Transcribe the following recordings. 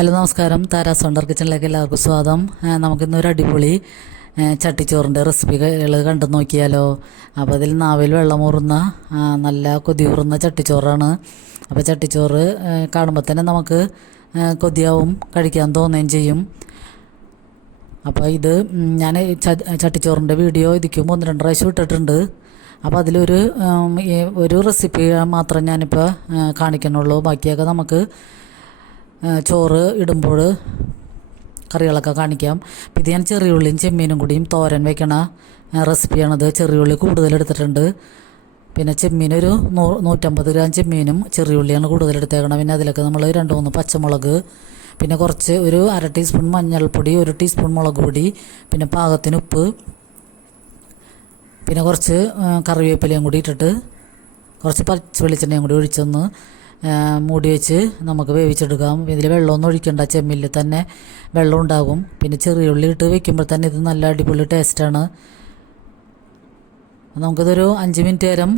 Hello നമസ്കാരം, Tara's wonder കിച്ചണിലേക്ക് എല്ലാവർക്കും സ്വാഗതം. നമുക്കിന്നൊരു അടിപൊളി ചട്ടിച്ചോറിൻ്റെ റെസിപ്പികൾ കണ്ടു നോക്കിയാലോ. അപ്പോൾ അതിൽ നാവിൽ വെള്ളമൂറുന്ന നല്ല കൊതിയൂറുന്ന ചട്ടിച്ചോറാണ്. അപ്പോൾ ചട്ടിച്ചോറ് കാണുമ്പോൾ തന്നെ നമുക്ക് കൊതിയാവും, കഴിക്കാൻ തോന്നുകയും ചെയ്യും. അപ്പോൾ ഇത് ഞാൻ ചട്ടിച്ചോറിൻ്റെ വീഡിയോ ഇതിക്കും 1-2 പ്രാവശ്യം ഇട്ടിട്ടുണ്ട്. അപ്പോൾ ഒരു റെസിപ്പി മാത്രം ഞാനിപ്പോൾ കാണിക്കണുള്ളൂ. ബാക്കിയൊക്കെ നമുക്ക് ചോറ് ഇടുമ്പോൾ കറികളൊക്കെ കാണിക്കാം. ഇത് ഞാൻ ചെറിയുള്ളിയും ചെമ്മീനും കൂടിയും തോരൻ വയ്ക്കണ റെസിപ്പിയാണത്. ചെറിയുള്ളി കൂടുതൽ എടുത്തിട്ടുണ്ട്. പിന്നെ ചെമ്മീൻ ഒരു 150 ഗ്രാം ചെമ്മീനും ചെറിയുള്ളിയാണ് കൂടുതൽ എടുത്തേക്കണം. പിന്നെ അതിലൊക്കെ നമ്മൾ 2-3 പച്ചമുളക്, പിന്നെ ഒരു 1/2 ടീസ്പൂൺ മഞ്ഞൾപ്പൊടി, 1 ടീസ്പൂൺ മുളക് പൊടി, പിന്നെ പാകത്തിന് ഉപ്പ്, പിന്നെ കുറച്ച് കറിവേപ്പിലയും കൂടി ഇട്ടിട്ട് കുറച്ച് പച്ച വെളിച്ചെണ്ണയും കൂടി ഒഴിച്ചൊന്ന് മൂടി വെച്ച് നമുക്ക് വേവിച്ചെടുക്കാം. ഇതിൽ വെള്ളമൊന്നും ഒഴിക്കണ്ട, ചെമ്മീനിൽ തന്നെ വെള്ളം ഉണ്ടാകും. പിന്നെ ചെറിയുള്ളി ഇട്ട് വെക്കുമ്പോൾ തന്നെ ഇത് നല്ല അടിപൊളി ടേസ്റ്റാണ്. നമുക്കിതൊരു 5 മിനിറ്റ് നേരം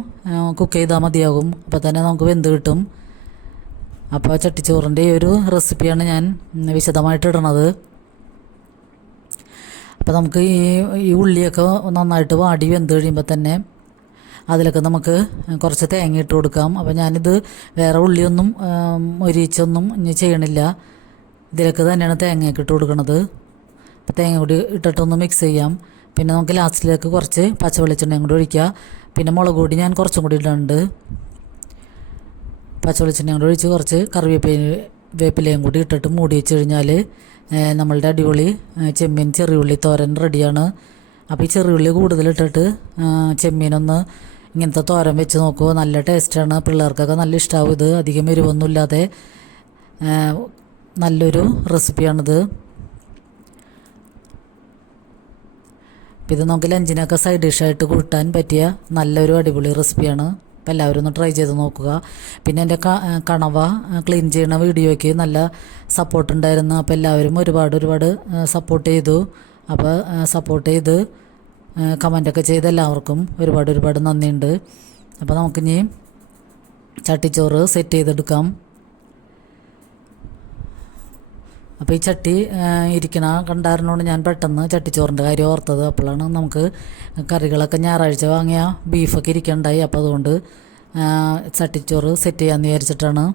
കുക്ക് ചെയ്താൽ മതിയാകും. അപ്പോൾ തന്നെ നമുക്ക് വെന്ത് കിട്ടും. അപ്പോൾ ചട്ടിച്ചോറിൻ്റെ ഈ ഒരു റെസിപ്പിയാണ് ഞാൻ വിശദമായിട്ട് ഇടണത്. അപ്പോൾ നമുക്ക് ഈ ഉള്ളിയൊക്കെ നന്നായിട്ട് വാടി വെന്ത് കഴിയുമ്പോൾ തന്നെ അതിലൊക്കെ നമുക്ക് കുറച്ച് തേങ്ങ ഇട്ട് കൊടുക്കാം. അപ്പോൾ ഞാനിത് വേറെ ഉള്ളിയൊന്നും മൊരിച്ചൊന്നും ഇനി ചെയ്യണില്ല. ഇതിലൊക്കെ തന്നെയാണ് തേങ്ങയൊക്കെ ഇട്ട് കൊടുക്കുന്നത്. അപ്പോൾ തേങ്ങ കൂടി ഇട്ടിട്ടൊന്ന് മിക്സ് ചെയ്യാം. പിന്നെ നമുക്ക് ലാസ്റ്റിലേക്ക് കുറച്ച് പച്ച വെളിച്ചെണ്ണയും കൂടി ഒഴിക്കുക. പിന്നെ മുളക് പൊടി ഞാൻ കുറച്ചും കൂടി ഇടുന്നുണ്ട്. പച്ച വെളിച്ചെണ്ണയും കൂടി ഒഴിച്ച് കുറച്ച് വേപ്പിലയും കൂടി ഇട്ടിട്ട് മൂടി വെച്ച് കഴിഞ്ഞാൽ നമ്മളുടെ അടിപൊളി ചെമ്മീൻ ചെറിയുള്ളി തോരൻ റെഡിയാണ്. അപ്പോൾ ഈ ചെറിയുള്ളി കൂടുതലിട്ടിട്ട് ചെമ്മീനൊന്ന് ഇങ്ങനത്തെ തോരൻ വെച്ച് നോക്കൂ, നല്ല ടേസ്റ്റാണ്. പിള്ളേർക്കൊക്കെ നല്ല ഇഷ്ടമാവും. ഇത് അധികം എരിവൊന്നുമില്ലാതെ നല്ലൊരു റെസിപ്പിയാണിത്. ഇത് നമുക്ക് ലഞ്ചിനൊക്കെ സൈഡ് ഡിഷായിട്ട് കൂട്ടാൻ പറ്റിയ നല്ലൊരു അടിപൊളി റെസിപ്പിയാണ്. അപ്പോൾ എല്ലാവരും ഒന്ന് ട്രൈ ചെയ്ത് നോക്കുക. പിന്നെ എൻ്റെ കണവ ക്ലീൻ ചെയ്യുന്ന വീഡിയോയ്ക്ക് നല്ല സപ്പോർട്ട് ഉണ്ടായിരുന്നു. അപ്പോൾ എല്ലാവരും ഒരുപാട് സപ്പോർട്ട് ചെയ്തു. അപ്പോൾ സപ്പോർട്ട് ചെയ്ത് കമൻറ്റൊക്കെ ചെയ്ത് എല്ലാവർക്കും ഒരുപാട് നന്ദിയുണ്ട്. അപ്പോൾ നമുക്കിനി ചട്ടിച്ചോറ് സെറ്റ് ചെയ്തെടുക്കാം. അപ്പോൾ ഈ ചട്ടി ഇരിക്കണ കണ്ടായിരുന്നോണ്ട് ഞാൻ പെട്ടെന്ന് ചട്ടിച്ചോറിൻ്റെ കാര്യം ഓർത്തത്. അപ്പോഴാണ് നമുക്ക് കറികളൊക്കെ ഞായറാഴ്ച വാങ്ങിയ ബീഫൊക്കെ ഇരിക്കണ്ടായി. അപ്പോൾ അതുകൊണ്ട് ചട്ടിച്ചോറ് സെറ്റ് ചെയ്യാമെന്ന് വിചാരിച്ചിട്ടാണ്.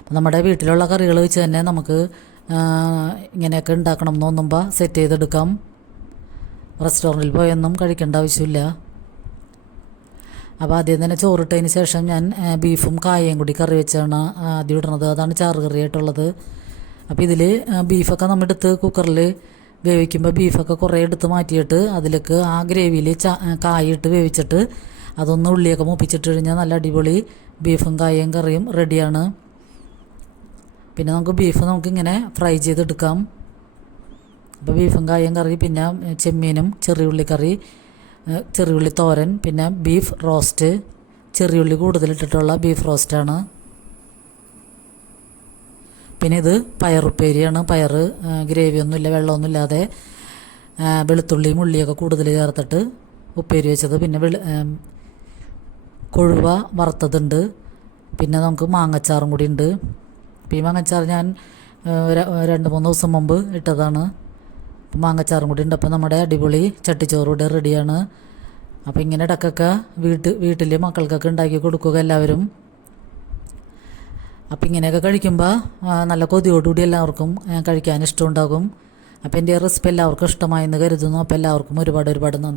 അപ്പോൾ നമ്മുടെ വീട്ടിലുള്ള കറികൾ വെച്ച് തന്നെ നമുക്ക് ഇങ്ങനെയൊക്കെ ഉണ്ടാക്കണം എന്ന് തോന്നുമ്പോൾ സെറ്റ് ചെയ്തെടുക്കാം. റെസ്റ്റോറൻറ്റിൽ പോയൊന്നും കഴിക്കേണ്ട ആവശ്യമില്ല. അപ്പോൾ ആദ്യം തന്നെ ചോറിട്ടതിന് ശേഷം ഞാൻ ബീഫും കായയും കൂടി കറി വെച്ചാണ് ആദ്യം ഇടുന്നത്. അതാണ് ചാറ് കറിയായിട്ടുള്ളത്. അപ്പോൾ ഇതിൽ ബീഫൊക്കെ നമ്മൾ എടുത്ത് കുക്കറിൽ വേവിക്കുമ്പോൾ ബീഫൊക്കെ കുറേ എടുത്ത് മാറ്റിയിട്ട് അതിലേക്ക് ആ ഗ്രേവിയിൽ കായിട്ട് വേവിച്ചിട്ട് അതൊന്ന് ഉള്ളിയൊക്കെ മൂപ്പിച്ചിട്ട് കഴിഞ്ഞാൽ നല്ല അടിപൊളി ബീഫും കായയും കറിയും റെഡിയാണ്. പിന്നെ നമുക്ക് ബീഫ് നമുക്കിങ്ങനെ ഫ്രൈ ചെയ്തെടുക്കാം. അപ്പോൾ ബീഫും കായയും കറി, പിന്നെ ചെമ്മീനും ചെറിയുള്ളി കറി, ചെറിയുള്ളി തോരൻ, പിന്നെ ബീഫ് റോസ്റ്റ്, ചെറിയുള്ളി കൂടുതലിട്ടിട്ടുള്ള ബീഫ് റോസ്റ്റാണ്. പിന്നെ ഇത് പയറുപ്പേരിയാണ്. പയർ ഗ്രേവിയൊന്നുമില്ല, വെള്ളമൊന്നുമില്ലാതെ വെളുത്തുള്ളിയും ഉള്ളിയൊക്കെ കൂടുതൽ ചേർത്തിട്ട് ഉപ്പേരി വെച്ചത്. പിന്നെ കൊഴുവ വറുത്തതുണ്ട്. പിന്നെ നമുക്ക് മാങ്ങച്ചാറും കൂടി ഉണ്ട്. അപ്പോൾ ഈ മാങ്ങച്ചാർ ഞാൻ 2-3 ദിവസം മുമ്പ് ഇട്ടതാണ്. അപ്പോൾ മാങ്ങച്ചാറും കൂടി ഉണ്ട്. അപ്പോൾ നമ്മുടെ അടിപൊളി ചട്ടിച്ചോറ് ഇവിടെ റെഡിയാണ്. അപ്പോൾ ഇങ്ങനെ ഇടയ്ക്കൊക്കെ വീട്ടിൽ മക്കൾക്കൊക്കെ ഉണ്ടാക്കി കൊടുക്കുക എല്ലാവരും. അപ്പോൾ ഇങ്ങനെയൊക്കെ കഴിക്കുമ്പോൾ നല്ല കൊതിയോടുകൂടി എല്ലാവർക്കും കഴിക്കാൻ ഇഷ്ടമുണ്ടാകും. അപ്പോൾ എൻ്റെ റെസിപ്പി എല്ലാവർക്കും ഇഷ്ടമായെന്ന് കരുതുന്നു. അപ്പോൾ എല്ലാവർക്കും ഒരുപാട് നന്ദി.